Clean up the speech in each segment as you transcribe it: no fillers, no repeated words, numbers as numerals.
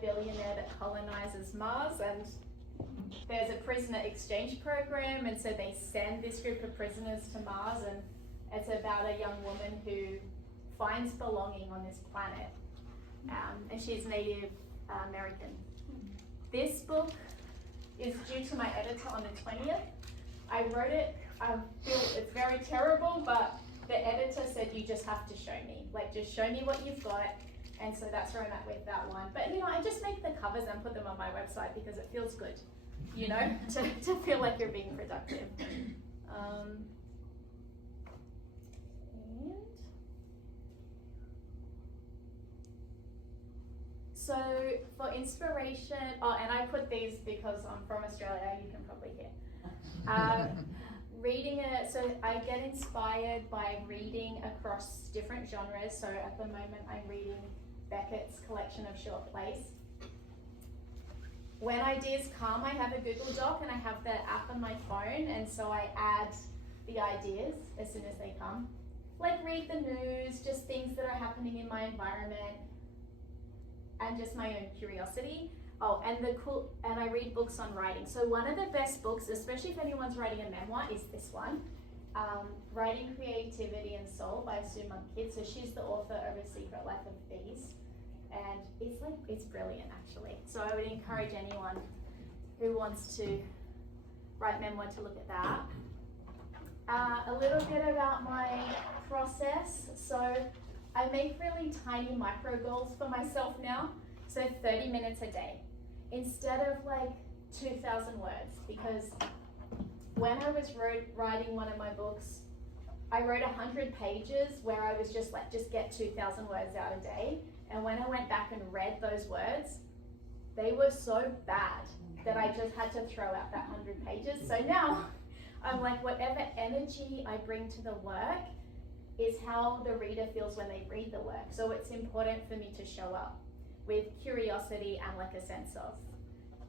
billionaire that colonizes Mars, and there's a prisoner exchange program, and so they send this group of prisoners to Mars, and it's about a young woman who finds belonging on this planet, and she's Native American. This book is due to my editor on the 20th. I wrote it, I feel it's very terrible, but the editor said you just have to show me, like just show me what you've got, and so that's where I'm at with that one. But you know, I just make the covers and put them on my website because it feels good, you know, to feel like you're being productive. And so for inspiration, and I put these because I'm from Australia, you can probably hear. Reading it, so I get inspired by reading across different genres. So at the moment I'm reading Beckett's collection of short plays. When ideas come, I have a Google Doc and I have the app on my phone, and so I add the ideas as soon as they come. Like read the news, just things that are happening in my environment, and just my own curiosity. Oh, and I read books on writing. So one of the best books, especially if anyone's writing a memoir, is this one, Writing Creativity and Soul by Sue Monk Kidd. So she's the author of A Secret Life of Bees, and it's brilliant actually. So I would encourage anyone who wants to write memoir to look at that. A little bit about my process. So I make really tiny micro goals for myself now. So 30 minutes a day, instead of like 2,000 words, because when I was writing one of my books, I wrote 100 pages where I was just get 2,000 words out a day. And when I went back and read those words, they were so bad that I just had to throw out that 100 pages. So now I'm like, whatever energy I bring to the work is how the reader feels when they read the work. So it's important for me to show up with curiosity and like a sense of,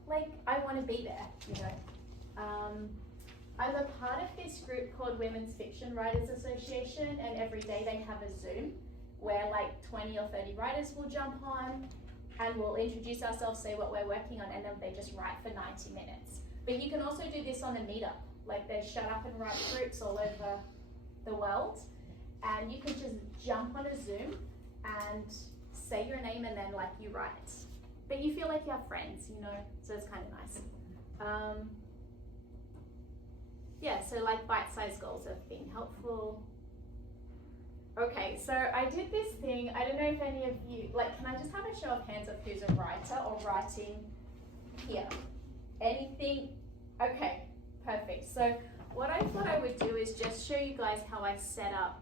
like, I want to be there, you know. I'm a part of this group called Women's Fiction Writers Association, and every day they have a Zoom where like 20 or 30 writers will jump on and we'll introduce ourselves, say what we're working on, and then they just write for 90 minutes. But you can also do this on a meetup, like there's Shut Up and Write groups all over the world, and you can just jump on a Zoom and say your name and then like you write. But you feel like you have friends, you know, so it's kind of nice. Yeah, so like bite-sized goals have been helpful. Okay, so I did this thing, I don't know if any of you, like, can I just have a show of hands of who's a writer or writing here? Anything? Okay, perfect. So what I thought I would do is just show you guys how I set up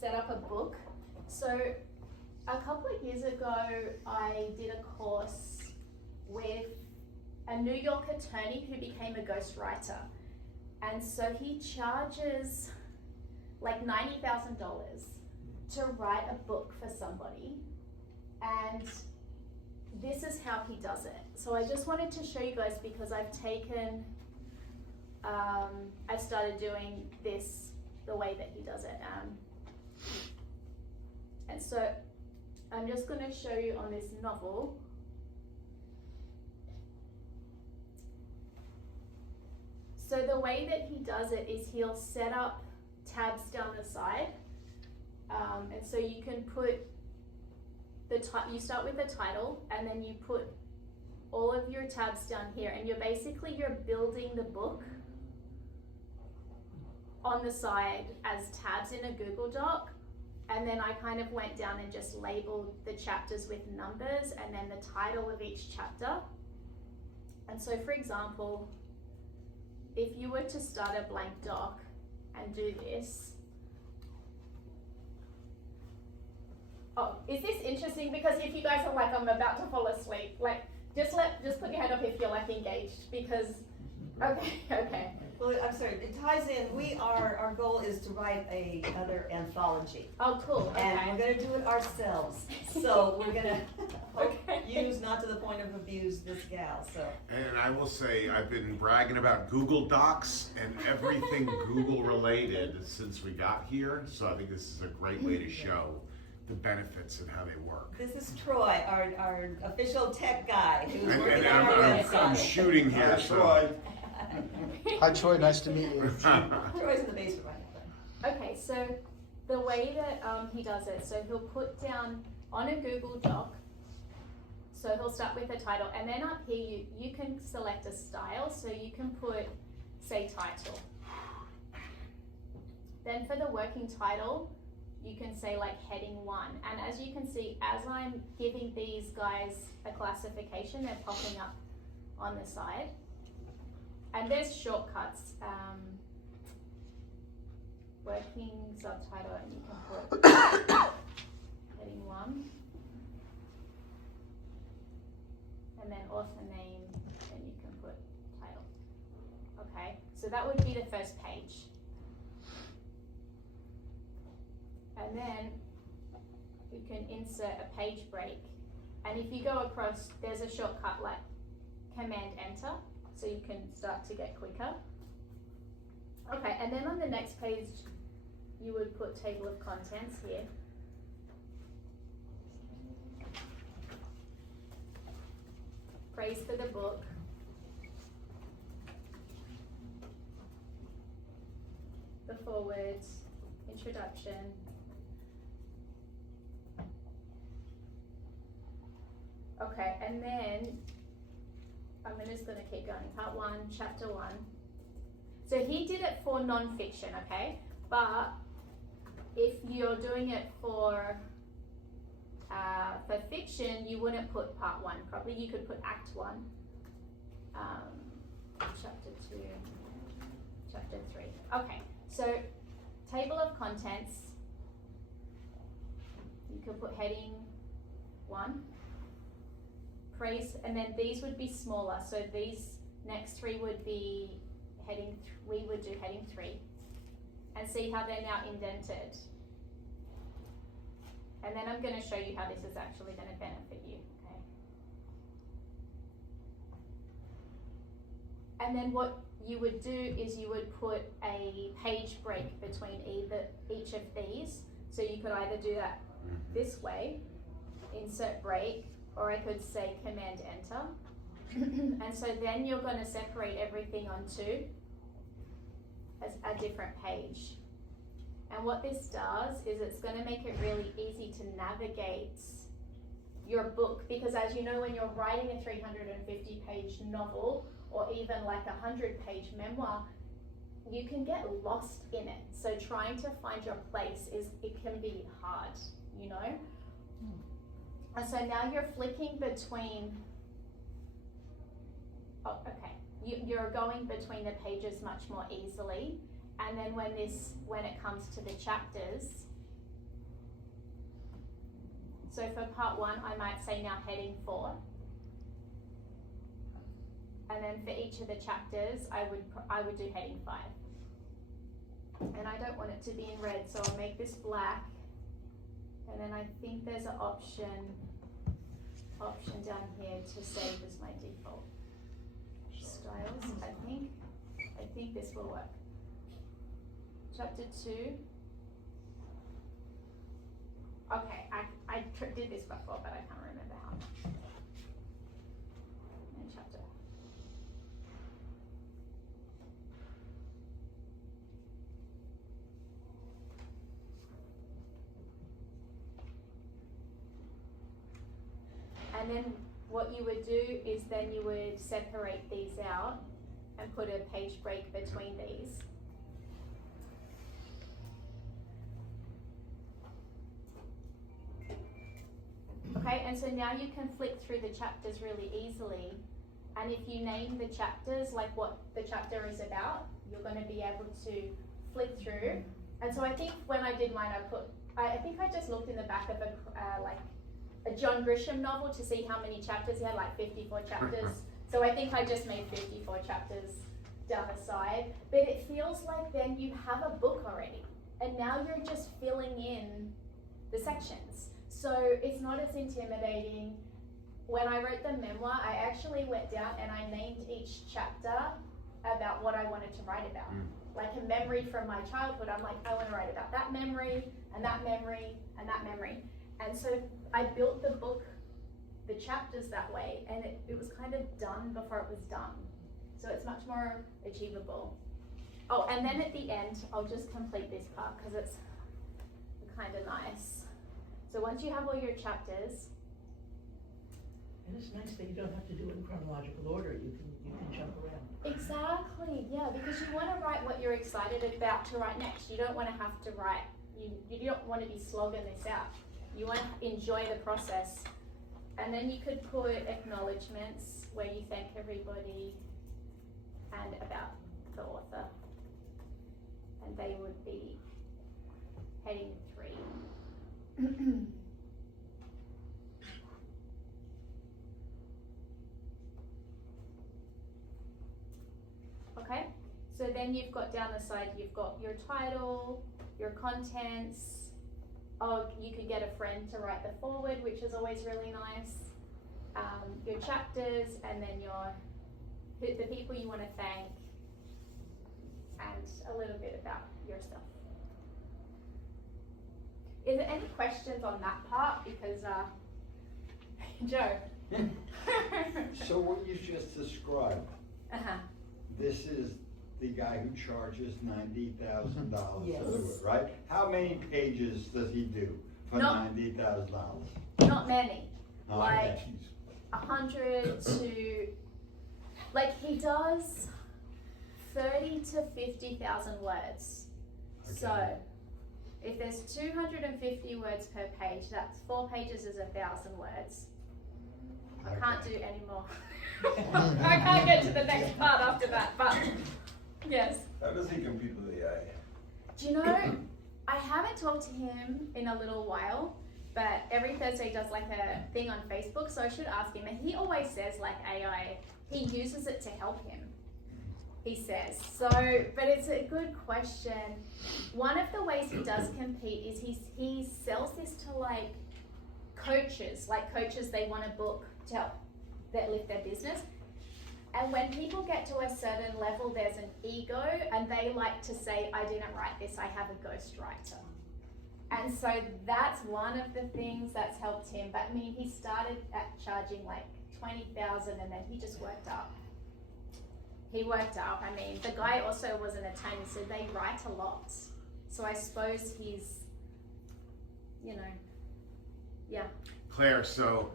set up a book. So a couple of years ago, I did a course with a New York attorney who became a ghostwriter. And so he charges like $90,000 to write a book for somebody. And this is how he does it. So I just wanted to show you guys because I've taken, I started doing this the way that he does it. And so I'm just going to show you on this novel. So the way that he does it is he'll set up tabs down the side. And so you can put you start with the title and then you put all of your tabs down here, and you're building the book on the side as tabs in a Google Doc. And then I kind of went down and just labeled the chapters with numbers and then the title of each chapter. And so for example, if you were to start a blank doc and do this. Oh, is this interesting? Because if you guys are like, I'm about to fall asleep, like just put your hand up if you're like engaged, because, okay. Well, I'm sorry, it ties in, our goal is to write another anthology. Oh, cool, okay. And we're gonna do it ourselves. So we're gonna use, not to the point of abuse, this gal, so. And I will say, I've been bragging about Google Docs and everything Google related since we got here. So I think this is a great way to show the benefits and how they work. This is Troy, our official tech guy, who's And, working and on our I'm website. shooting here, That's so. right. Hi Troy, nice to meet you. Troy's in the basement right now. Okay, so the way that he does it, so he'll put down on a Google Doc, so he'll start with the title, and then up here you can select a style, so you can put, say, title. Then for the working title, you can say like heading 1, and as you can see, as I'm giving these guys a classification, they're popping up on the side. And there's shortcuts, working subtitle, and you can put heading 1, and then author name, and you can put title. Okay, so that would be the first page. And then you can insert a page break, and if you go across, there's a shortcut like Command Enter, so you can start to get quicker. Okay, and then on the next page, you would put table of contents here. Praise for the book. The foreword, introduction. Okay, and then I'm just going to keep going. Part 1, chapter 1. So he did it for non-fiction, okay? But if you're doing it for fiction, you wouldn't put part 1. Probably you could put act 1, chapter 2, chapter 3. Okay, so table of contents. You could put heading 1. Praise, and then these would be smaller, so these next 3 would be heading, we would do heading 3, and see how they're now indented. And then I'm going to show you how this is actually going to benefit you, okay? And then what you would do is you would put a page break between each of these, so you could either do that this way, insert break, or I could say Command Enter. And so then you're going to separate everything onto a different page. And what this does is it's going to make it really easy to navigate your book, because as you know, when you're writing a 350-page novel or even like a 100-page memoir, you can get lost in it. So trying to find your place it can be hard, you know? And so now you're flicking between, you're going between the pages much more easily. And then when it comes to the chapters, so for part 1, I might say now heading 4. And then for each of the chapters, I would do heading 5. And I don't want it to be in red, so I'll make this black. And then I think there's an option down here to save as my default styles. I think this will work. Chapter 2. Okay, I did this before, but I can't remember how. And chapter. And then what you would do is then you would separate these out and put a page break between these. Okay, and so now you can flick through the chapters really easily. And if you name the chapters, like what the chapter is about, you're going to be able to flick through. And so I think when I did mine, I think I just looked in the back of a John Grisham novel to see how many chapters. He had like 54 chapters. So I think I just made 54 chapters down the side. But it feels like then you have a book already. And now you're just filling in the sections. So it's not as intimidating. When I wrote the memoir, I actually went down and I named each chapter about what I wanted to write about. like a memory from my childhood. I'm like, I want to write about that memory and that memory and that memory. And so I built the book, the chapters that way, and it was kind of done before it was done. So it's much more achievable. Oh, and then at the end, I'll just complete this part because it's kind of nice. So once you have all your chapters, And it's nice that you don't have to do it in chronological order, you can jump around. exactly, yeah, because you want to write what you're excited about to write next. You don't want to have to write, you don't want to be slogging this out. You want to enjoy the process. And then you could put acknowledgements where you thank everybody and about the author. And they would be heading 3. Okay, so then you've got down the side, you've got your title, your contents. Oh, you could get a friend to write the foreword, which is always really nice. Your chapters, and then the people you want to thank, and a little bit about yourself. Is there any questions on that part? Because, Joe. So what you just described, Uh-huh. this is the guy who charges $90,000 Yes. to do it, right? How many pages does he do for No. $90,000? Not many. Oh, Like, okay. 100 to, like, he does 30 to 50,000 words. So Okay. if there's 250 words per page, that's 4 pages is 1,000 words. I can't do any more. I can't get to the next part after that, but yes. How does he compete with AI? Do you know, I haven't talked to him in a little while, but every Thursday he does like a thing on Facebook, so I should ask him. And he always says like AI, he uses it to help him, he says. So, but it's a good question. One of the ways he does compete is he sells this to like coaches they want to book to help that lift their business. And when people get to a certain level, there's an ego, and they like to say, I didn't write this, I have a ghostwriter. And so that's one of the things that's helped him. But I mean, he started at charging like 20,000, and then he just worked up. He worked up. I mean, the guy also was an attorney, so they write a lot. So I suppose he's, yeah. Claire, so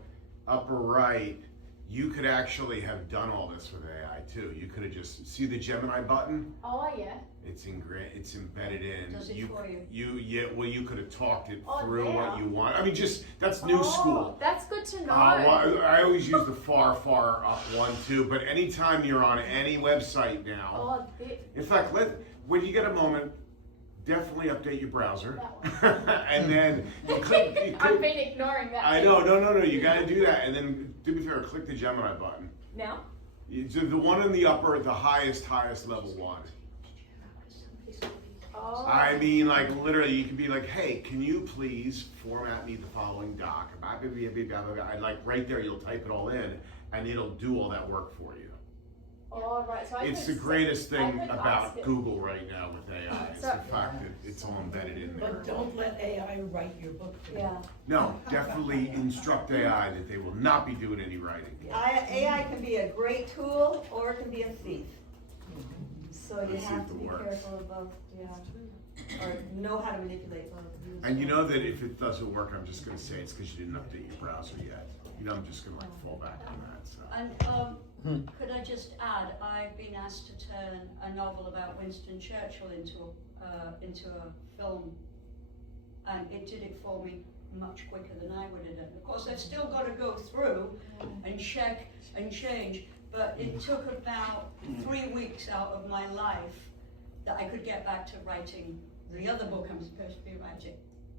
upper right, you could actually have done all this with AI too. You could have just, see the Gemini button? Oh, yeah. It's embedded in. Does it for you. You could have talked it Oh, through there. what you want. I mean, just, that's new school. That's good to know. I always use the far up one too, but anytime you're on any website now, in fact, when you get a moment, definitely update your browser. That one. And then you click. I've been ignoring that. I know, no, you gotta do that. And then, to be fair, click the Gemini button. Now? The one in the upper, the highest level one. Oh. I mean, like, literally, you can be like, hey, can you please format me the following doc? I'd like, right there, you'll type it all in, and it'll do all that work for you. Oh, right. So It's the greatest thing about Google right now with AI. It's the fact that it's all embedded in there. But don't let AI write your book for you. Yeah. No, definitely instruct AI that they will not be doing any writing. AI can be a great tool, or it can be a thief. So you Let's see have if to it be works. careful of both, yeah. Or know how to manipulate both. And you know that if it doesn't work, I'm just gonna say it's because you didn't update your browser yet. You know, I'm just gonna like fall back on that, so. And could I just add, I've been asked to turn a novel about Winston Churchill into a film, and it did it for me much quicker than I would have done. Of course, I've still got to go through and check and change, but it took about 3 weeks out of my life that I could get back to writing the other book I'm supposed to be writing.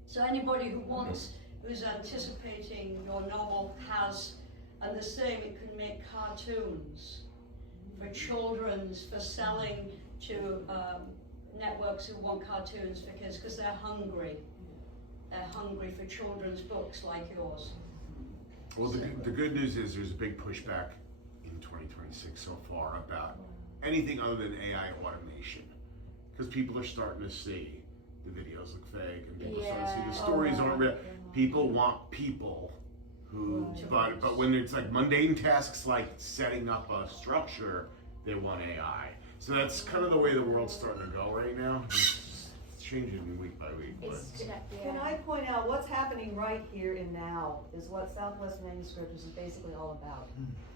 So anybody who's anticipating your novel has, and the same, it can make cartoons for children's, for selling to networks who want cartoons for kids, because they're hungry. They're hungry for children's books like yours. Well, the good news is there's a big pushback in 2026 so far about anything other than AI automation. because people are starting to see the videos look fake and people starting to see Yeah. the stories Oh, aren't real. yeah. People want people who, Right. but when it's like mundane tasks like setting up a structure, they want AI. So that's kind of the way the world's starting to go right now. It's changing week by week. But. Can I point out what's happening right here and now is what Southwest Manuscripters is basically all about.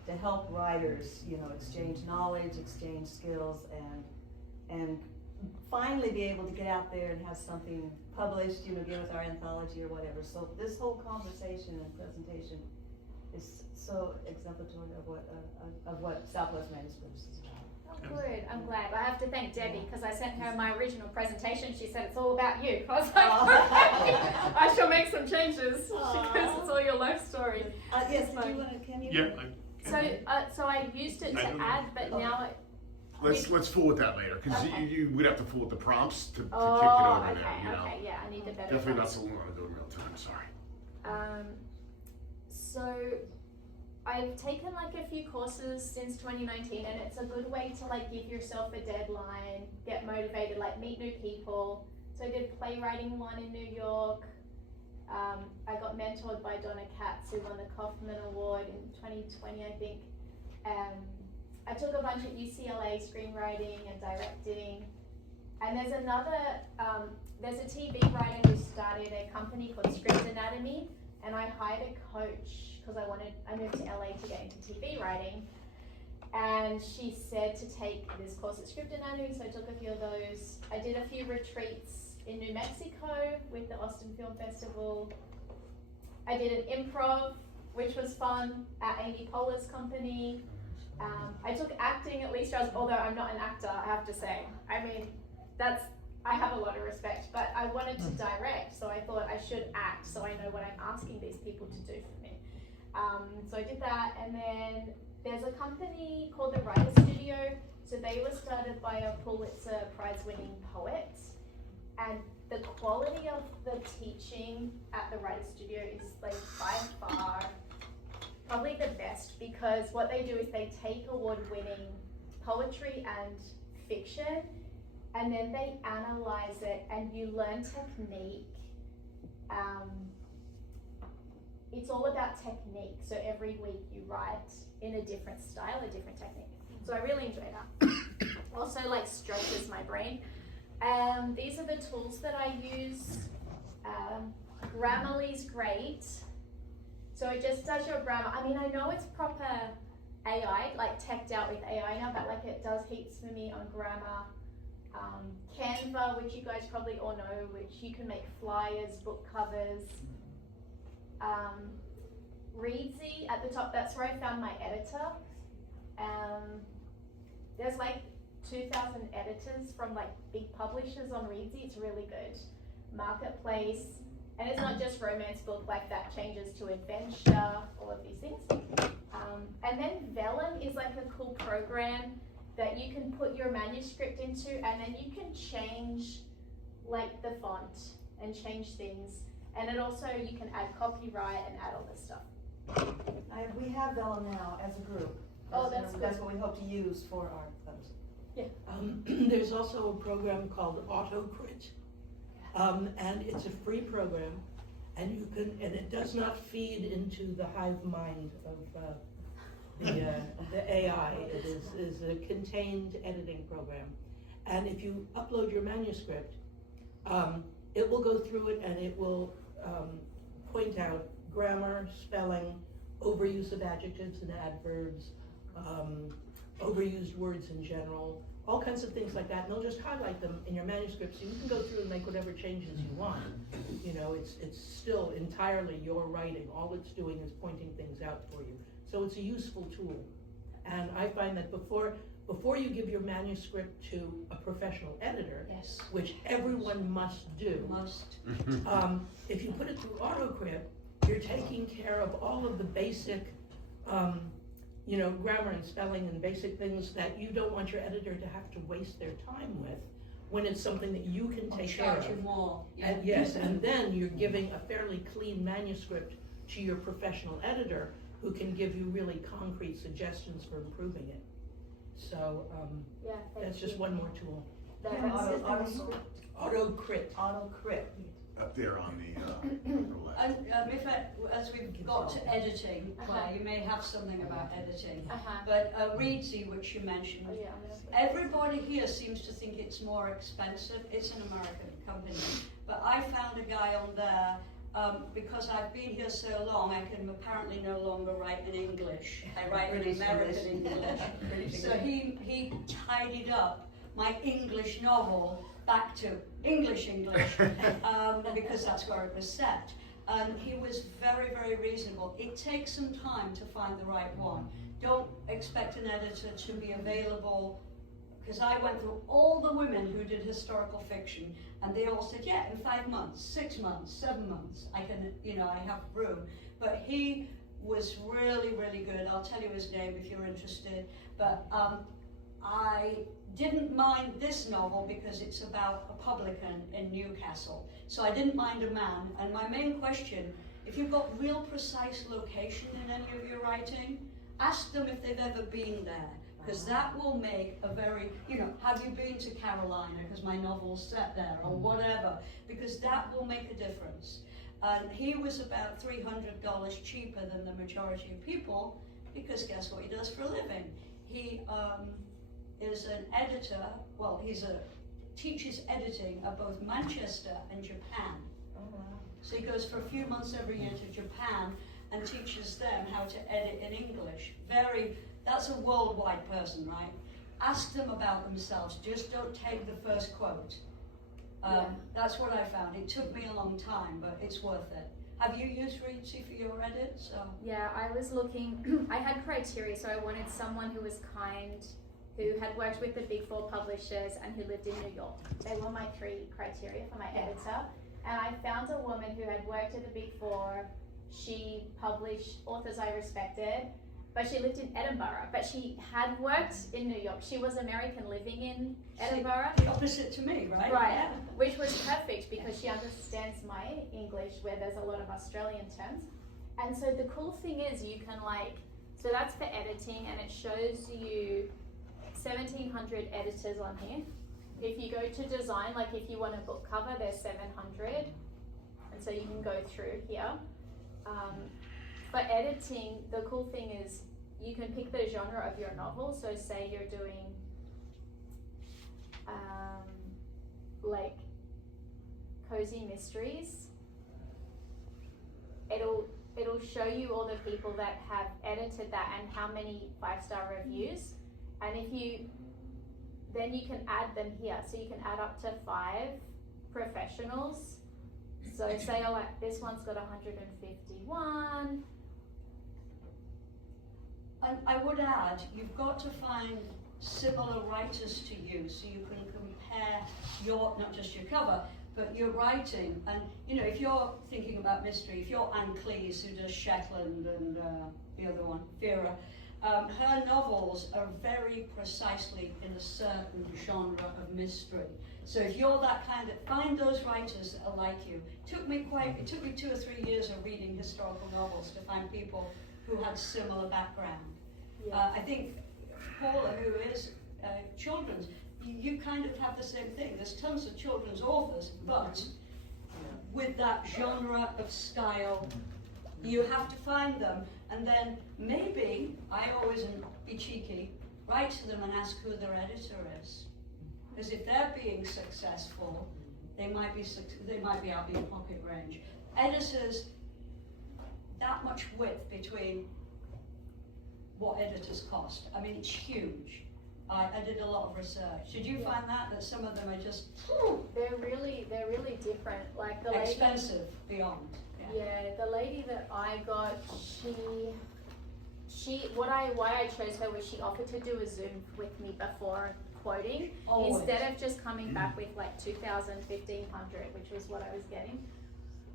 To help writers, exchange knowledge, exchange skills, and finally be able to get out there and have something published, get with our anthology or whatever. So this whole conversation and presentation is so exemplary of what Southwest Manuscripters is about. Oh, good. I'm glad. I have to thank Debbie because I sent her my original presentation. She said it's all about you. I was like, I shall make some changes because it's all your life story. Yes, did you want to, can you? Yeah. So I used it to add, but now it. Let's fool with that later, because Okay. you would have to fool with the prompts to kick it Oh, over okay, now, okay, yeah, I need a better. Definitely not prompt. something we want to do in real time, sorry. So I've taken like a few courses since 2019 and it's a good way to like give yourself a deadline, get motivated, like meet new people. So I did playwriting one in New York. I got mentored by Donna Katz who won the Kaufman Award in 2020 I think. I took a bunch at UCLA screenwriting and directing. And there's there's a TV writer who started a company called Script Anatomy, and I hired a coach because I moved to LA to get into TV writing, and she said to take this course at Script Anatomy, so I took a few of those. I did a few retreats in New Mexico with the Austin Film Festival. I did an improv, which was fun, at Amy Poehler's company. I took acting at least, although I'm not an actor, I have to say. I mean, I have a lot of respect, but I wanted to direct, so I thought I should act so I know what I'm asking these people to do for me. So I did that, and then there's a company called the Writer Studio. So they were started by a Pulitzer Prize-winning poet, and the quality of the teaching at the Writer Studio is like by far probably the best, because what they do is they take award-winning poetry and fiction, and then they analyze it, and you learn technique. It's all about technique. So every week you write in a different style, a different technique. So I really enjoy that. Also, like, stretches my brain. These are the tools that I use. Grammarly's great. So it just does your grammar. I mean, I know it's proper AI, like teched out with AI now, but like it does heaps for me on grammar. Canva, which you guys probably all know, which you can make flyers, book covers. Reedsy at the top, that's where I found my editor. There's like 2,000 editors from like big publishers on Reedsy. It's really good. Marketplace, and it's not just romance book, like that changes to adventure, all of these things. And then Vellum is like a cool program that you can put your manuscript into, and then you can change like the font and change things. And it also, you can add copyright and add all this stuff. We have Vellum now as a group. Oh, that's good. That's what we hope to use for our post. There's also a program called AutoCrit, and it's a free program, and it does not feed into the hive mind of the AI. It is a contained editing program, and if you upload your manuscript, it will go through it and it will point out grammar, spelling, overuse of adjectives and adverbs, overused words in general, all kinds of things like that, and they'll just highlight them in your manuscript so you can go through and make whatever changes you want. You know, it's still entirely your writing. All it's doing is pointing things out for you. So it's a useful tool. And I find that before you give your manuscript to a professional editor, Yes. which everyone must do, if you put it through AutoCrit, you're taking care of all of the basic grammar and spelling and basic things that you don't want your editor to have to waste their time with when it's something that you can take care Charge you of. more. And yes, and then you're giving a fairly clean manuscript to your professional editor who can give you really concrete suggestions for improving it. So Yeah, that's just one more tool. Auto-crit. Auto-crit. Up there on the left. And as we've got to editing, Claire, you may have something about editing. But Reedsy, which you mentioned, Oh, yeah, I'm gonna put- everybody here seems to think it's more expensive. It's an American company. But I found a guy on there, because I've been here so long, I can apparently no longer write in English. I write in British American English. English. So he tidied up my English novel back to English, because that's where it was set. And he was very, very reasonable. It takes some time to find the right one. Don't expect an editor to be available, because I went through all the women who did historical fiction, and they all said, yeah, in 5 months, 6 months, 7 months, I can, I have room. But he was really, really good. I'll tell you his name if you're interested. But I didn't mind this novel because it's about a publican in Newcastle. So I didn't mind a man. And my main question, if you've got real precise location in any of your writing, ask them if they've ever been there. Because that will make a very, have you been to Carolina, because my novel's set there, or whatever, because that will make a difference. And he was about $300 cheaper than the majority of people, because guess what he does for a living? He is an editor, teaches editing at both Manchester and Japan. Oh, wow. So he goes for a few months every year to Japan and teaches them how to edit in English. That's a worldwide person, right? Ask them about themselves. Just don't take the first quote. That's what I found. It took me a long time, but it's worth it. Have you used Reedsy for your edits? Yeah, I was looking, I had criteria, so I wanted someone who was kind, who had worked with the Big Four publishers, and who lived in New York. They were my 3 criteria for my editor. And I found a woman who had worked at the Big Four. She published authors I respected, but she lived in Edinburgh. But she had worked in New York. She was American living in Edinburgh. The opposite to me, right? Right, Yeah. which was perfect because she understands my English where there's a lot of Australian terms. And so the cool thing is you can so that's for editing, and it shows you 1,700 editors on here. If you go to design, if you want a book cover, there's 700. And so you can go through here. For editing, the cool thing is you can pick the genre of your novel. So say you're doing cozy mysteries. It'll show you all the people that have edited that and how many 5-star reviews. And then you can add them here. So you can add up to 5 professionals. So say this one's got 151. And I would add, you've got to find similar writers to you so you can compare not just your cover, but your writing. And if you're thinking about mystery, if you're Anne Cleese, who does Shetland, and the other one, Vera, her novels are very precisely in a certain genre of mystery. So if you're that kind find those writers that are like you. It took me 2 or 3 years of reading historical novels to find people who had similar background. Yeah. I think Paula, who is children's, you kind of have the same thing. There's tons of children's authors, but with that genre of style, you have to find them, and then maybe, I always be cheeky, write to them and ask who their editor is. Because if they're being successful, they might be out of your pocket range. Editors, that much width between what editors cost. I mean, it's huge. I did a lot of research. Did you find that some of them are just They're really different. Like the lady, expensive beyond? Yeah, the lady that I got, why I chose her was she offered to do a Zoom with me before quoting, instead of just coming back with 2,000, 1,500, which was what I was getting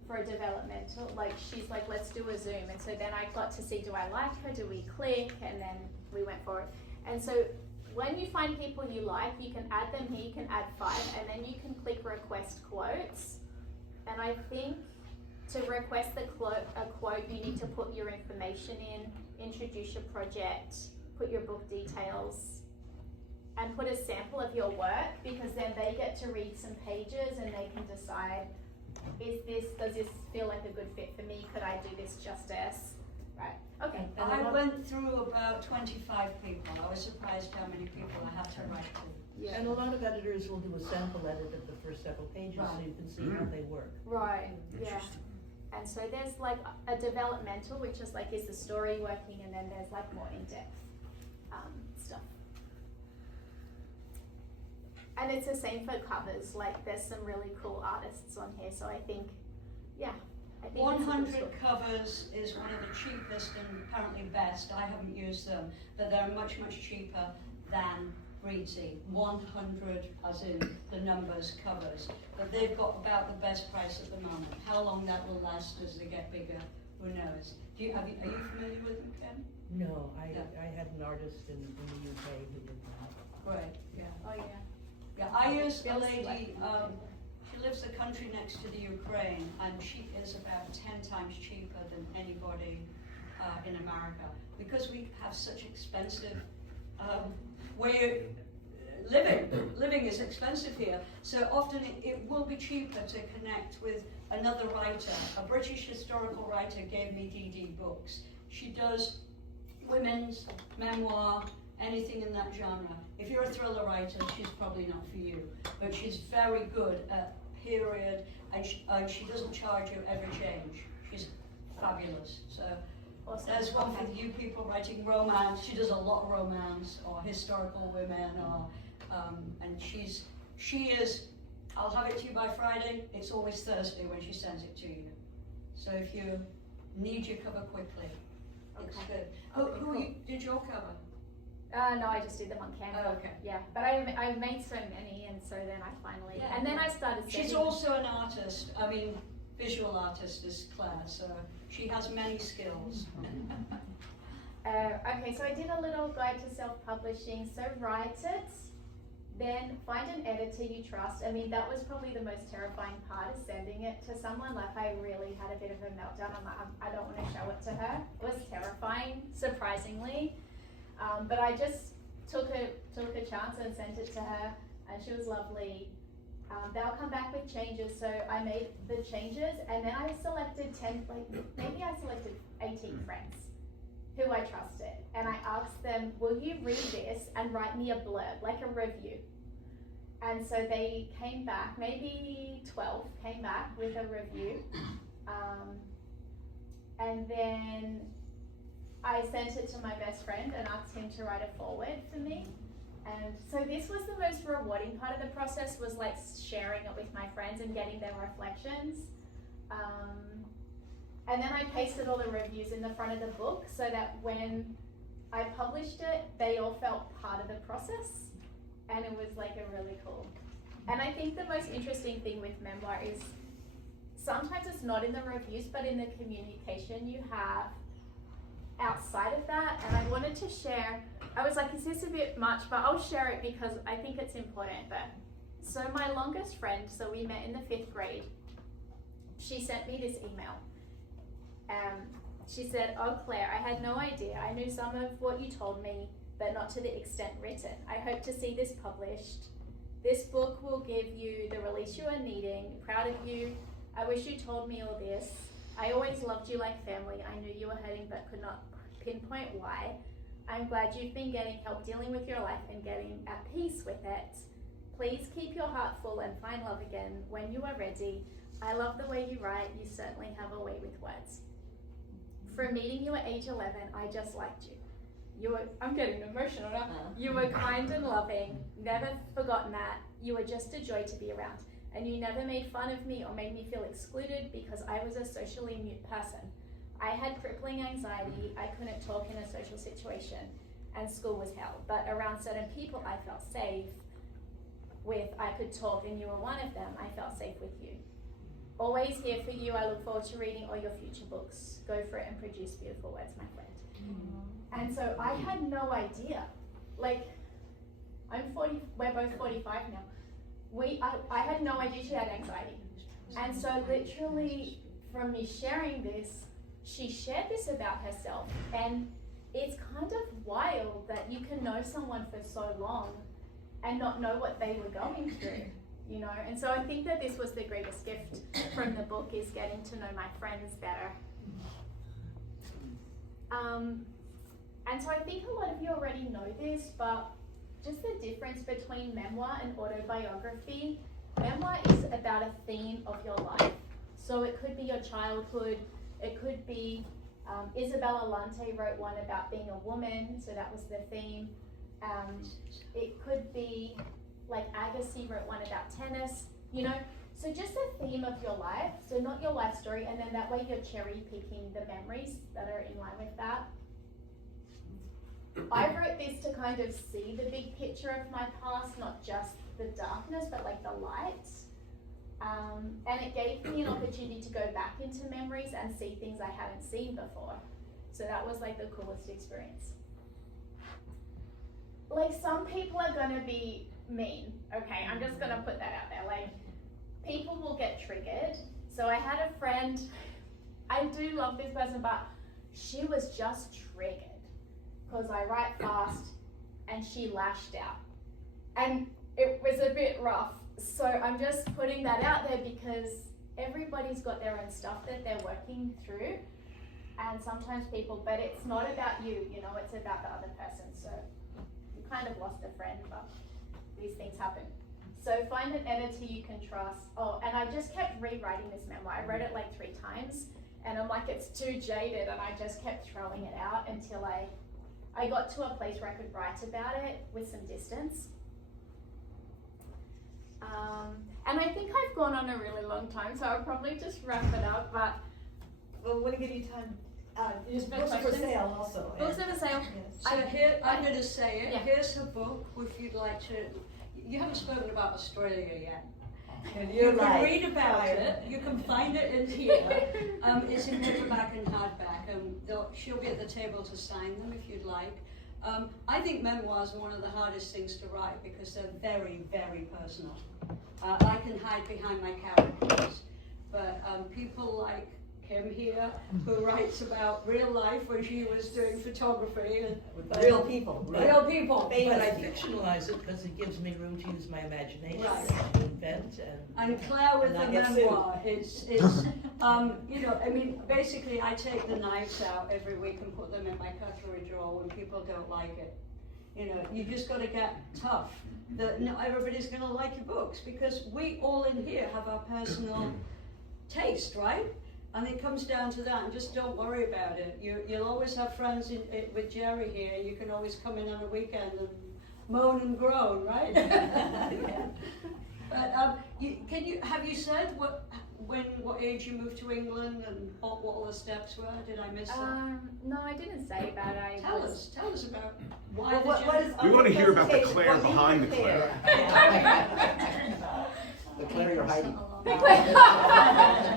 for a developmental. She's like, let's do a Zoom. And so then I got to see, do I like her? Do we click? And then we went forward. And so when you find people you like, you can add them here, you can add 5, and then you can click request quotes. And I think to request a quote, you need to put your information in, introduce your project, put your book details, and put a sample of your work, because then they get to read some pages and they can decide, does this feel like a good fit for me? Could I do this justice? Right, okay. I went through about 25 people. I was surprised how many people I had to write to. Yeah. And a lot of editors will do a sample edit of the first several pages so you can see how they work. Right, yeah. And so there's like a developmental, which is like, is the story working? And then there's like more in-depth stuff. And it's the same for covers, like there's some really cool artists on here, so I think, yeah. I think it's a good 100 story. covers is one of the cheapest and apparently best. I haven't used them, but they're much, much cheaper than Reedsy. 100 as in the numbers covers. But they've got about the best price at the moment. How long that will last as they get bigger, who knows? Are you familiar with them, Ken? No, I Yeah. had an artist in the UK who did that. Right, yeah. Oh, yeah. Yeah, I use a Feels lady, like- she lives the country next to the Ukraine, and she is about 10 times cheaper than anybody in America, because we have such expensive way of living is expensive here, so often it will be cheaper to connect with another writer. A British historical writer gave me DD Books. She does women's memoir, anything in that genre. If you're a thriller writer, she's probably not for you, but she's very good at period, and she doesn't charge you every change. She's fabulous. So Awesome. there's one for you people writing romance. She does a lot of romance or historical women, or and she is. I'll have it to you by Friday. It's always Thursday when she sends it to you. So if you need your cover quickly, it's Okay. good. Okay, Who cool. did your cover? No, I just did them on Canva. Oh, okay. Yeah, but I made so many, and so then I finally, Yeah. and then I started She's sending. also an artist. I mean, visual artist is Claire, so she has many skills. Okay, so I did a little guide to self-publishing. So write it, then find an editor you trust. I mean, that was probably the most terrifying part, is sending it to someone. Like, I really had a bit of a meltdown. I'm like, I don't want to show it to her. It was terrifying, surprisingly. But I just took a chance and sent it to her, and she was lovely. They'll come back with changes, so I made the changes, and then I selected 10, like maybe I selected 18 friends who I trusted, and I asked them, will you read this and write me a blurb, like a review? And so they came back, maybe 12 came back with a review, and then I sent it to my best friend and asked him to write a foreword for me. And so this was the most rewarding part of the process, was like sharing it with my friends and getting their reflections. And then I pasted all the reviews in the front of the book so that when I published it, they all felt part of the process. And it was like a really cool. And I think the most interesting thing with memoir is sometimes it's not in the reviews, but in the communication you have outside of that. And I wanted to share, I was like, is this a bit much? But I'll share it because I think it's important. But so my longest friend, so we met in the 5th grade, she sent me this email. She said, oh Claire, I had no idea. I knew some of what you told me, but not to the extent written. I hope to see this published. This book will give you the release you are needing. Proud of you. I wish you told me all this. I always loved you like family. I knew you were hurting but could not pinpoint why. I'm glad you've been getting help dealing with your life and getting at peace with it. Please keep your heart full and find love again when you are ready. I love the way you write. You certainly have a way with words. From meeting you at age 11, I just liked you. I'm getting emotional now. You were kind and loving, never forgotten that. You were just a joy to be around. And you never made fun of me or made me feel excluded because I was a socially mute person. I had crippling anxiety. I couldn't talk in a social situation, and school was hell. But around certain people I felt safe with, I could talk, and you were one of them. I felt safe with you. Always here for you. I look forward to reading all your future books. Go for it and produce beautiful words, my friend. And so I had no idea. Like, I'm 40, we're both 45 now. I had no idea she had anxiety. And so literally from me sharing this, she shared this about herself. And it's kind of wild that you can know someone for so long and not know what they were going through, you know. And so I think that this was the greatest gift from the book, is getting to know my friends better. And so I think a lot of you already know this, but just the difference between memoir and autobiography. Memoir is about a theme of your life. So it could be your childhood, it could be, Isabella Lante wrote one about being a woman, so that was the theme. It could be, like Agassi wrote one about tennis, you know. So just a theme of your life, so not your life story, and then that way you're cherry picking the memories that are in line with that. I wrote this to kind of see the big picture of my past, not just the darkness, but like the light. And it gave me an opportunity to go back into memories and see things I hadn't seen before. So that was like the coolest experience. Like, some people are gonna be mean, okay? I'm just gonna put that out there. Like, people will get triggered. So I had a friend, I do love this person, but she was just triggered because I write fast and she lashed out. And it was a bit rough. So I'm just putting that out there because everybody's got their own stuff that they're working through. And sometimes people, but it's not about you, you know, it's about the other person. So you kind of lost a friend, but these things happen. So find an editor you can trust. Oh, and I just kept rewriting this memoir. I wrote it like 3 times and I'm like, it's too jaded, and I just kept throwing it out until I got to a place where I could write about it with some distance. And I think I've gone on a really long time, so I'll probably just wrap it up, but... Well, we want to give you time. Just for Books are for questions? sale also. Books are for sale. Yes. So here, I'm going to say it. Yeah. Here's her book, if you'd like to. You haven't spoken about Australia yet. And You you're can right. read about it. You can find it in here. It's in paperback and hardback, and she'll be at the table to sign them if you'd like. I think memoirs are one of the hardest things to write because they're very, very personal. I can hide behind my characters, but people like Kim here, who writes about real life when she was doing photography and Real people. real people. But I fictionalize it because it gives me room to use my imagination Right. and to invent And Claire with And the not get memoir, it's you know, I mean, basically I take the knives out every week and put them in my cutlery drawer when people don't like it. You know, you just got to get tough. Not everybody's going to like your books because we all in here have our personal taste, right? And it comes down to that, and just don't worry about it. You'll always have friends with Jerry here. You can always come in on a weekend and moan and groan, right? But have you said what age you moved to England and what all the steps were? Did I miss that? No, I didn't say that. Tell us about why Well, the what is We want to hear about the presentation, Claire what you behind the prepare. Claire. The Claire you're hiding.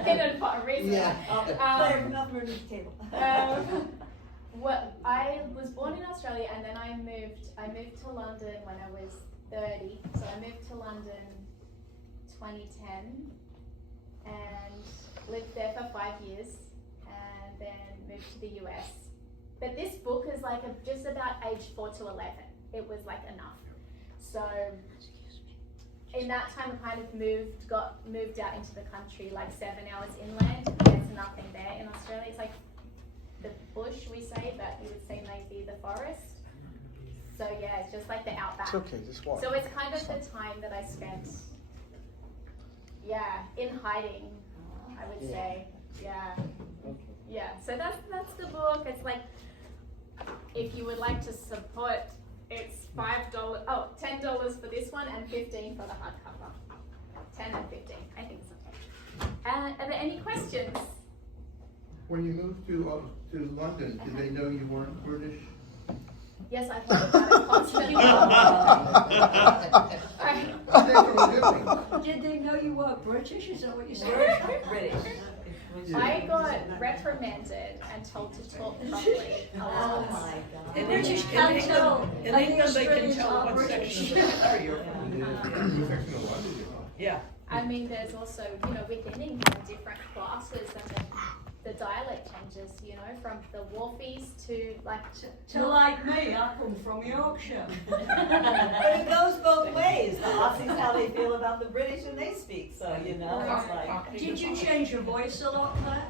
Hidden for a reason. Yeah. Claire, come up underneath the table. I was born in Australia, and then I moved to London when I was 30. So I moved to London 2010 and lived there for 5 years, and then moved to the US. But this book is like just about age 4 to 11. It was like enough. So in that time, I kind of moved out into the country, like 7 hours inland. There's nothing there in Australia. It's like the bush, we say, but you would say maybe the forest. So yeah, it's just like the outback. It's okay, just walk. So it's kind of the time that I spent, in hiding, I would say. Yeah. So that's the book. It's like, if you would like to support, it's $10 for this one and $15 for the hardcover. 10 and 15, I think so. Are there any questions? When you moved to London, did they know you weren't British? Yes, I thought about it constantly. They were living. Did they know you were British? Is that what you said? British. I got reprimanded and told to talk properly. Oh my God. In British English, can't tell. in I think England they can Australians tell are what British. section of the country you're from. Yeah. I mean, there's also, within England, different classes, and then the dialect changes, you know, from the wharfies to like To like me, I come from Yorkshire. But it goes both ways. The Aussies, how they feel about the British, and they speak. So you know, it's like. Did you change your voice a lot, Claire?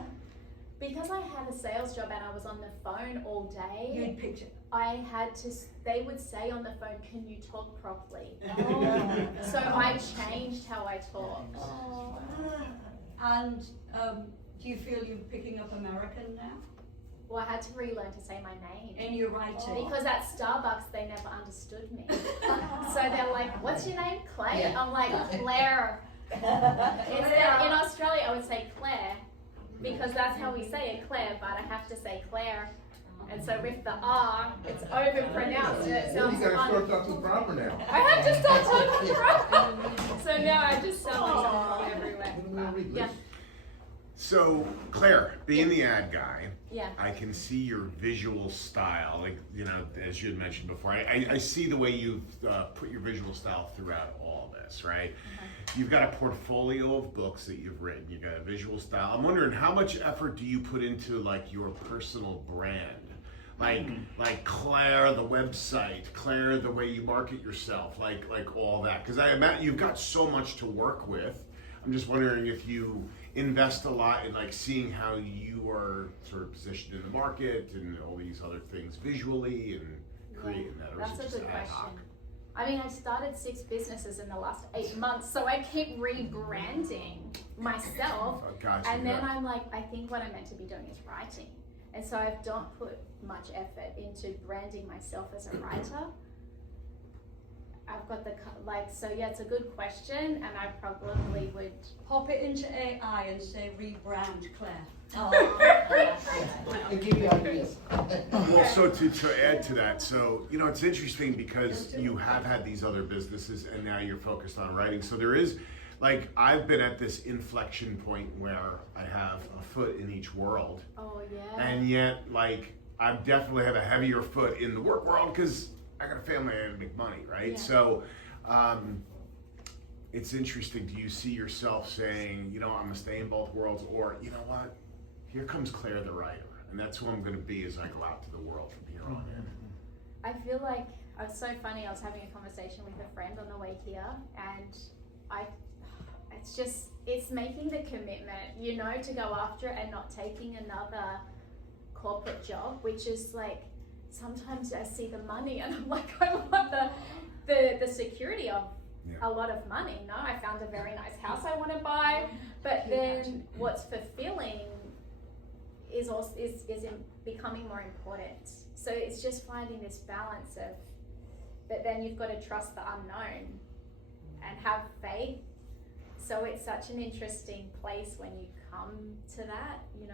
because I had a sales job and I was on the phone all day. You picked it. I had to. They would say on the phone, "Can you talk properly?" Oh. So I changed how I talked. Oh. And do you feel you're picking up American now? Well, I had to relearn to say my name. In your writing? Because at Starbucks, they never understood me. So they're like, "What's your name, Clay?" Yeah. I'm like, "Claire." In Australia, I would say Claire, because that's how we say it, Claire, but I have to say Claire. And so with the R, it's overpronounced. It Then sounds you gotta start fun. talking proper now. I have to start talking proper. So now I just sound like someone everywhere. What do we read, Yeah. Liz? So, Claire, being the ad guy, Yeah. I can see your visual style, like, you know, as you had mentioned before. I see the way you've put your visual style throughout all this, right? You've got a portfolio of books that you've written. You've got a visual style. I'm wondering, how much effort do you put into, like, your personal brand? Like Claire, the website, Claire, the way you market yourself, like all that. Because I imagine you've got so much to work with. I'm just wondering if you invest a lot in like seeing how you are sort of positioned in the market and all these other things visually and creating that. Or is That's it a just good ad hoc? question. I mean, I started 6 businesses in the last 8 months, so I keep rebranding myself. Oh, gotcha, And then yeah. I'm like, I think what I'm meant to be doing is writing. And so I don't put much effort into branding myself as a writer. I've got so yeah, it's a good question, and I probably would. Pop it into AI and say rebrand Claire. They give you ideas. Well, so to add to that, so, you know, it's interesting because you have had these other businesses and now you're focused on writing. So there is, like, I've been at this inflection point where I have a foot in each world. Oh yeah. And yet, like, I definitely have a heavier foot in the work world because I got a family and I gotta make money, right? Yeah. So, it's interesting. Do you see yourself saying, you know, I'm gonna stay in both worlds, or you know what? Here comes Claire the writer, and that's who I'm gonna be as I go out to the world from here on in. I feel like it's so funny. I was having a conversation with a friend on the way here, and it's making the commitment, you know, to go after it and not taking another corporate job, which is like, sometimes I see the money and I'm like, I want the security of a lot of money. No, I found a very nice house I want to buy, but then what's fulfilling is becoming more important. So it's just finding this balance of, but then you've got to trust the unknown and have faith. So it's such an interesting place when you come to that, you know.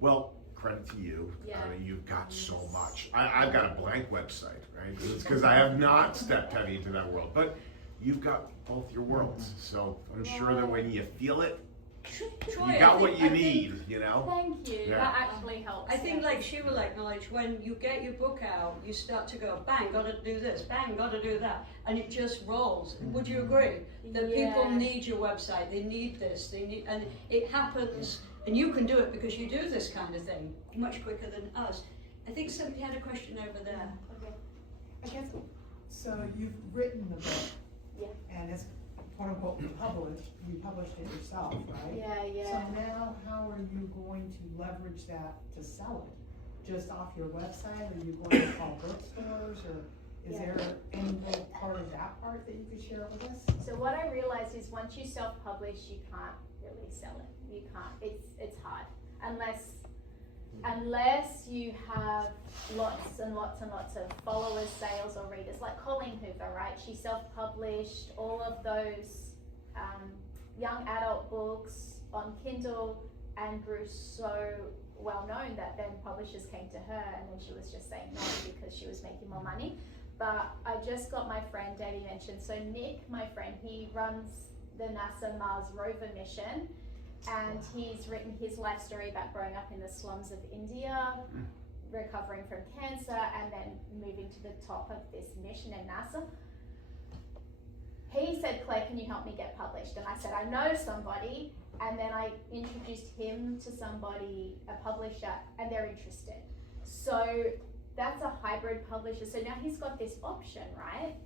Well, credit to you. Yeah. You've got so much. I've got a blank website, right? It's because I have not stepped heavy into that world. But you've got both your worlds. So I'm sure that when you feel it, Troy, you got I what think- you I think- need, you know? Thank you. Yeah. That actually helps. I think yeah. like she will acknowledge when you get your book out, you start to go, bang, gotta do this, bang, gotta do that, and it just rolls. Would you agree? That people Yeah. need your website, they need this, and it happens, and you can do it because you do this kind of thing much quicker than us. I think somebody had a question over there. Okay. I guess, so you've written the book. Yeah. And it's quote unquote published, you published it yourself, right? Yeah, So yeah. now how are you going to leverage that to sell it? Just off your website? Are you going to call bookstores, or is Yeah. there any little part of that part that you could share with us? So what I realized is once you self-publish, you can't really sell it. You can't. It's hard unless you have lots and lots and lots of followers, sales, or readers. Like Colleen Hoover, right? She self-published all of those young adult books on Kindle and grew so well known that then publishers came to her, and then she was just saying no because she was making more money. But I just got my friend, Debbie mentioned, so Nick, my friend, he runs the NASA Mars rover mission, and he's written his life story about growing up in the slums of India, recovering from cancer, and then moving to the top of this mission in NASA. he said, Claire, can you help me get published? And I said, I know somebody. And then I introduced him to somebody, a publisher, and they're interested. So that's a hybrid publisher. So now he's got this option, right?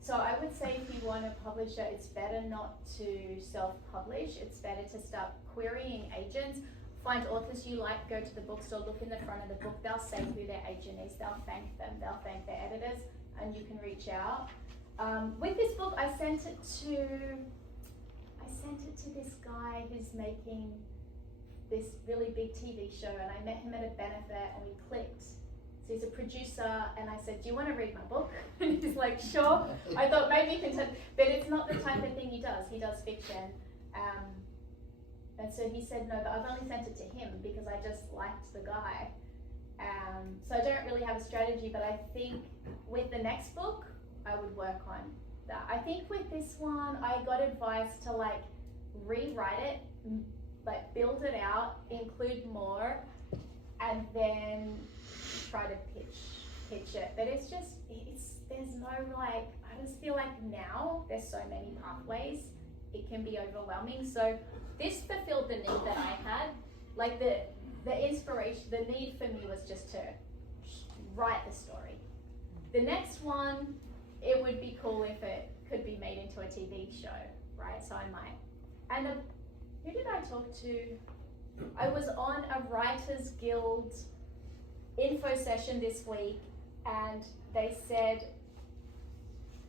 So I would say if you want a publisher, it's better not to self-publish. It's better to start querying agents. Find authors you like, go to the bookstore, look in the front of the book. They'll say who their agent is. They'll thank them. They'll thank their editors, and you can reach out. With this book, I sent it to this guy who's making this really big TV show, and I met him at a benefit, and we clicked. So he's a producer, and I said, do you want to read my book? And he's like, sure. I thought maybe you can but it's not the type of thing he does. He does fiction. And so he said no, but I've only sent it to him because I just liked the guy. So I don't really have a strategy, but I think with the next book, I would work on that. I think with this one, I got advice to like rewrite it, like build it out, include more, and then try to pitch it. But there's no like, I just feel like now there's so many pathways, it can be overwhelming. So this fulfilled the need that I had. Like the inspiration, the need for me was just to write the story. The next one, it would be cool if it could be made into a TV show, right? So I might. And who did I talk to? I was on a Writers Guild info session this week, and they said,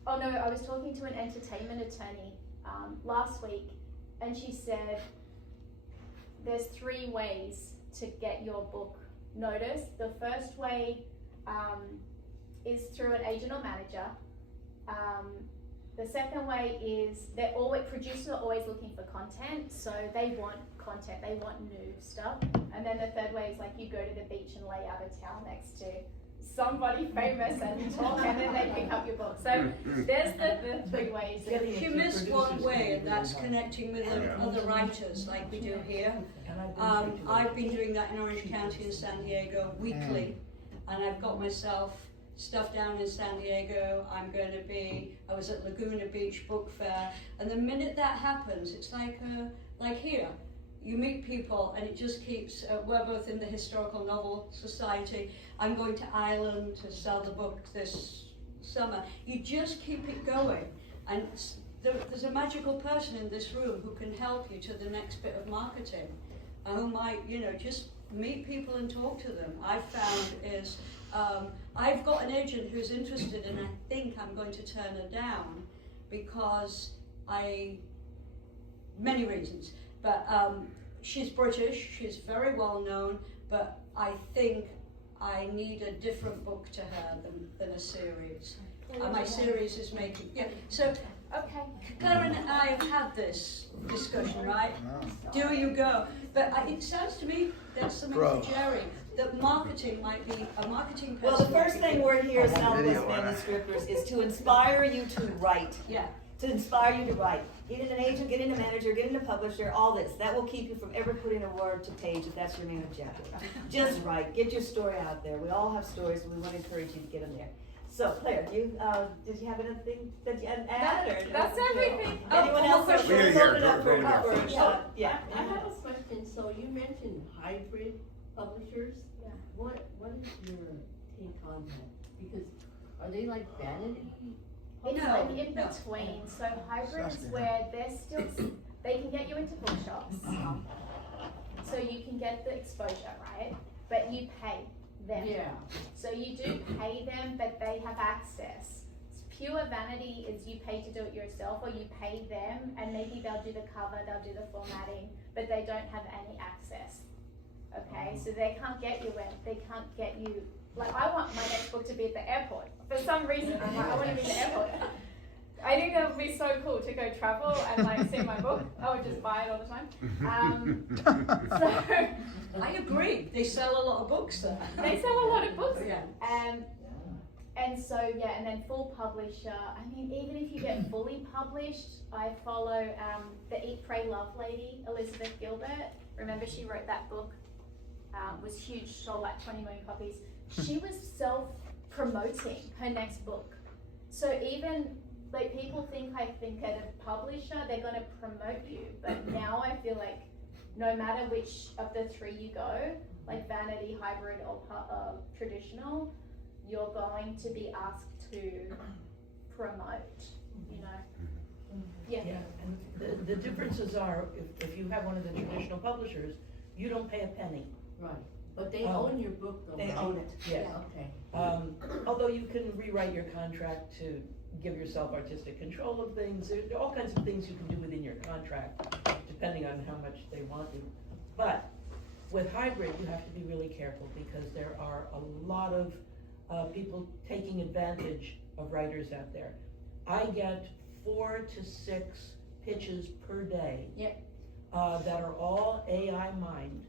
oh no, I was talking to an entertainment attorney last week, and she said, there's 3 ways to get your book noticed. The first way is through an agent or manager. The second way is producers are always looking for content, so they want content, they want new stuff. And then the third way is like you go to the beach and lay out a towel next to somebody famous and talk, and then they pick up your book. So there's the 3 ways. You missed one way, and that's connecting with other writers like we do here. I've been doing that in Orange County and San Diego weekly, and I've got myself stuff down in San Diego. I was at Laguna Beach Book Fair, and the minute that happens, it's like here, you meet people, and it just keeps, we're both in the Historical Novel Society. I'm going to Ireland to sell the book this summer. You just keep it going, and there's a magical person in this room who can help you to the next bit of marketing, who might, just meet people and talk to them. I've found is, I've got an agent who's interested, and I think I'm going to turn her down because many reasons, but she's British, she's very well known, but I think I need a different book to her than a series. And my series is making, so, okay, Claire and I have had this discussion, right? Do you go? But it sounds to me that's something for Jerry, that marketing might be a marketing person. Well, the first thing we're here at Southwest Manuscripters is to inspire you to write. Yeah. To inspire you to write. Get in an agent, get in a manager, get in a publisher, all this. That will keep you from ever putting a word to page if that's your main objective. Just write. Get your story out there. We all have stories, and we want to encourage you to get them there. So, Claire, did you have anything that you add? That's everything. Anyone else? We're here. Go Yeah. I have a question. So you mentioned hybrid publishers. Yeah. What is your take on that? Because are they like vanity? It's like in between. So hybrid is where they can get you into bookshops. So you can get the exposure, right? But you pay them. Yeah. So you do pay them, but they have access. Pure vanity is you pay to do it yourself, or you pay them, and maybe they'll do the cover, they'll do the formatting, but they don't have any access. Okay, so they can't get you like I want my next book to be at the airport. For some reason, I'm like, I want to be at the airport. I think that would be so cool to go travel and like see my book. I would just buy it all the time. So I agree. They sell a lot of books there. they sell a lot of books. Yeah. And so and then full publisher. I mean, even if you get fully published, I follow the Eat, Pray, Love lady, Elizabeth Gilbert. Remember, she wrote that book. Was huge, sold like 20 million copies. She was self-promoting her next book. So even like people think I think at a publisher they're gonna promote you, but now I feel like no matter which of the three you go, like vanity, hybrid, or traditional, you're going to be asked to promote, you know. Yeah. Yeah, and the differences are, if you have one of the traditional publishers, you don't pay a penny. Right, but they own your book though, They right? own it. Yes. Okay. Although you can rewrite your contract to give yourself artistic control of things, there are all kinds of things you can do within your contract, depending on how much they want you. But with hybrid, you have to be really careful because there are a lot of people taking advantage of writers out there. I get 4 to 6 pitches per day. Yep. That are all AI mined,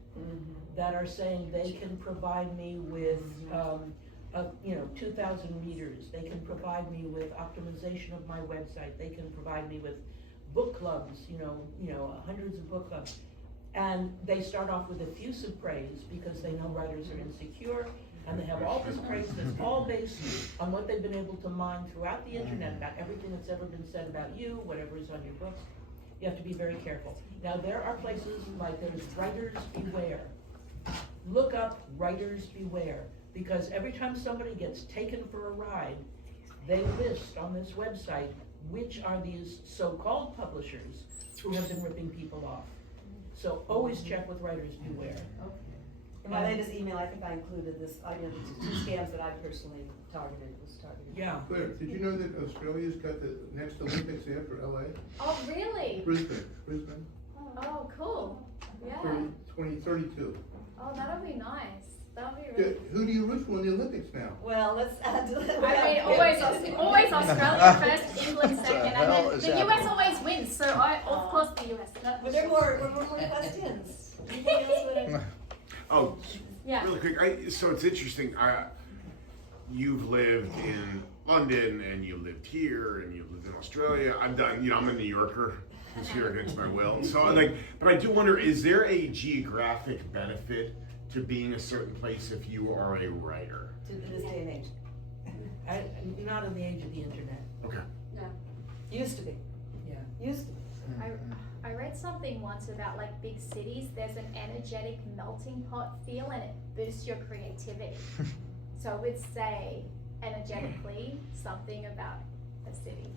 that are saying they can provide me with, 2,000 readers. They can provide me with optimization of my website. They can provide me with book clubs, hundreds of book clubs. And they start off with effusive praise because they know writers are insecure, and they have all this praise that's all based on what they've been able to mine throughout the internet about everything that's ever been said about you, whatever is on your books. You have to be very careful. Now, there are places like there's Writers Beware. Look up Writers Beware, because every time somebody gets taken for a ride, they list on this website which are these so-called publishers who have been ripping people off. So always check with Writers Beware. In my latest email, I think I included this, the 2 scams that I personally was targeted. Yeah. Claire, did you know that Australia's got the next Olympics there for LA? Oh, really? Brisbane, Oh, cool. Yeah. 2032. Oh, that'll be nice. That'll be Yeah, really. who do you root for in the Olympics now? Well, let's add to that. I mean, always Australia first, England second, and hell then is the US happening? always wins. So of course the US. But there are more questions. Anything else you wanna- Oh, Yeah. really quick. So it's interesting. You've lived in London and you lived here and you lived in Australia. I'm done. I'm a New Yorker. Who's here against my will. So but I do wonder: is there a geographic benefit to being a certain place if you are a writer? To this day and age. I'm not in the age of the internet. Okay. Used to be. Yeah. Used to be. I read something once about like big cities. There's an energetic melting pot feel, and it boosts your creativity. So I would say energetically something about a city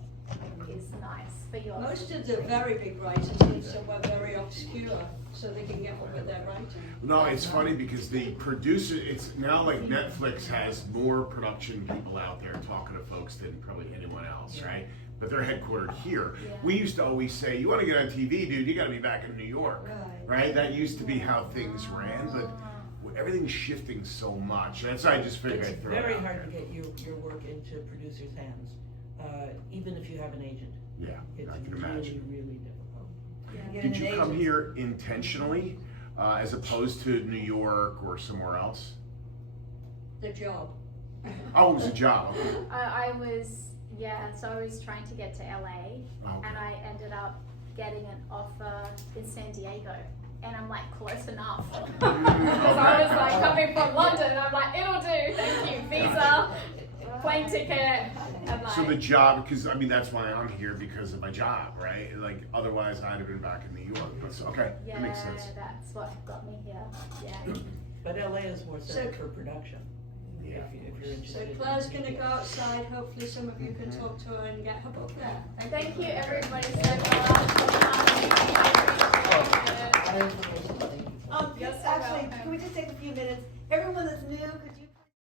is nice for your. Most of the very big writers live somewhere very obscure, so they can get on with their writing. No, it's funny because the producer, it's now like Netflix has more production people out there talking to folks than probably anyone else, right? But they're headquartered here. Yeah. We used to always say, you want to get on TV, dude, you got to be back in New York, right? That used to be how things ran, but everything's shifting so much. That's why I just figured It's I'd throw it very out hard to there. get your work into producers' hands, even if you have an agent. Yeah, It's I can really, imagine. really difficult. Get Did an you come agent. here intentionally as opposed to New York or somewhere else? The job. Oh, it was a job. Okay. I was so I was trying to get to LA, Okay. and I ended up getting an offer in San Diego. And I'm like, close enough. Because I was like coming from London, I'm like, it'll do, thank you, visa, plane ticket. I'm like, So the job, because I mean that's why I'm here because of my job, right? Like otherwise I'd have been back in New York. But okay, yeah, that makes sense. that's what got me here. Yeah. But LA is more set up So- for production, Yeah. if you're So interested. in Claire's gonna making go it. outside, hopefully some of you can talk to her and get her book there. Thank you everybody so much. Yes, actually, can we just take a few minutes? Everyone that's new, could you